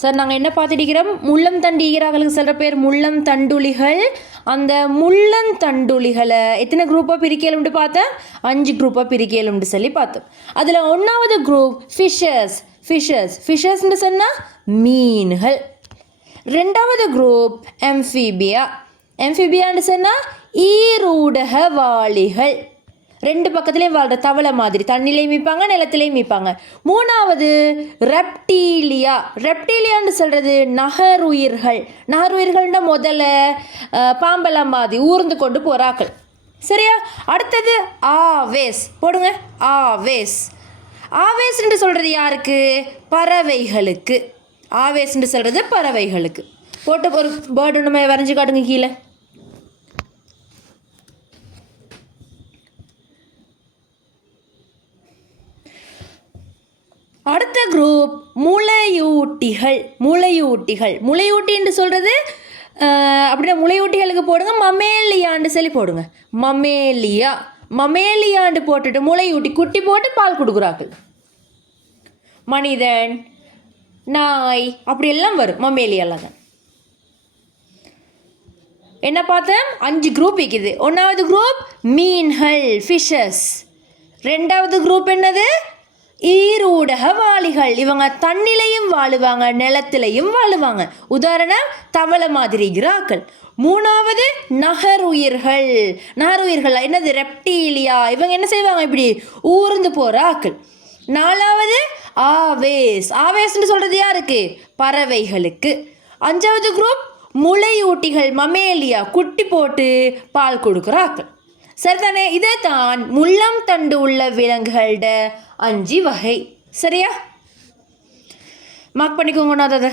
Sir நாங்கள் என்ன பார்த்துடிக்கிறோம், முள்ளம் தண்டு ஈகிறார்களுக்கு சொல்கிற பேர் முள்ளம் தண்டுளிகள். அந்த முள்ளந்தண்டுளிகளை எத்தனை குரூப்பாக பிரிக்கலும்னு பார்த்தேன், 5 குரூப்பாக பிரிக்கலும்னு சொல்லி பார்த்தோம். அதில் 1வது குரூப் ஃபிஷர்ஸ்ன்னு சொன்னால் மீன்கள். 2வது குரூப் எம்ஃபிபியான்னு சொன்னால் ஈரூடகவாளிகள். 2 பக்கத்துலேயும் வாழ்கிற தவளை மாதிரி தண்ணிலையும் மீப்பாங்க, நிலத்திலையும் மீப்பாங்க. 3வது ரெப்டீலியான்னு சொல்கிறது நகருயிர்கள்னா முதல்ல பாம்பெல்லாம் மாதிரி ஊர்ந்து கொண்டு போகிறாக்கள். சரியா? அடுத்தது ஆவேஸ் போடுங்க. ஆவேஸ்ன்னு சொல்கிறது யாருக்கு? பறவைகளுக்கு. ஆவேஸ்ன்னு சொல்கிறது பறவைகளுக்கு. போட்டு ஒரு பேர்டு நம்ம வரைஞ்சி காட்டுங்க கீழே. அடுத்த குரூப் முளையூட்டி என்று சொல்கிறது அப்படின்னா முளையூட்டிகளுக்கு போடுங்க மமேலியான்னு சொல்லி போடுங்க. மமேலியாண்டு போட்டுட்டு முளையூட்டி குட்டி போட்டு பால் கொடுக்குறார்கள். மனிதன், நாய் அப்படியெல்லாம் வரும் மமேலியாலாம் தான். என்ன பார்த்தேன்? 5 குரூப் இருக்குது. 1வது குரூப் மீன்கள் ஃபிஷஸ். 2வது குரூப் என்னது? ஈரூடகவாளிகள். இவங்க தண்ணிலையும் வாழுவாங்க, நிலத்திலையும் வாழுவாங்க. உதாரணம் தவளை மாதிரி கிராக்கள். 3வது நகருயிர்கள் என்னது? ரெப்டீலியா. இவங்க என்ன செய்வாங்க? இப்படி ஊர்ந்து போகிற ஆக்கள். 4வது ஆவேஸ்ன்னு சொல்கிறது யாருக்கு? பறவைகளுக்கு. 5வது குரூப் முளையூட்டிகள் மமேலியா, குட்டி போட்டு பால் கொடுக்குற ஆக்கள். சரிதானே? இதே தான் முள்ளம் தண்டு உள்ள விலங்குகளோட 5 வகை. சரியா? மார்க் பண்ணிக்கோங்க. நான் அதை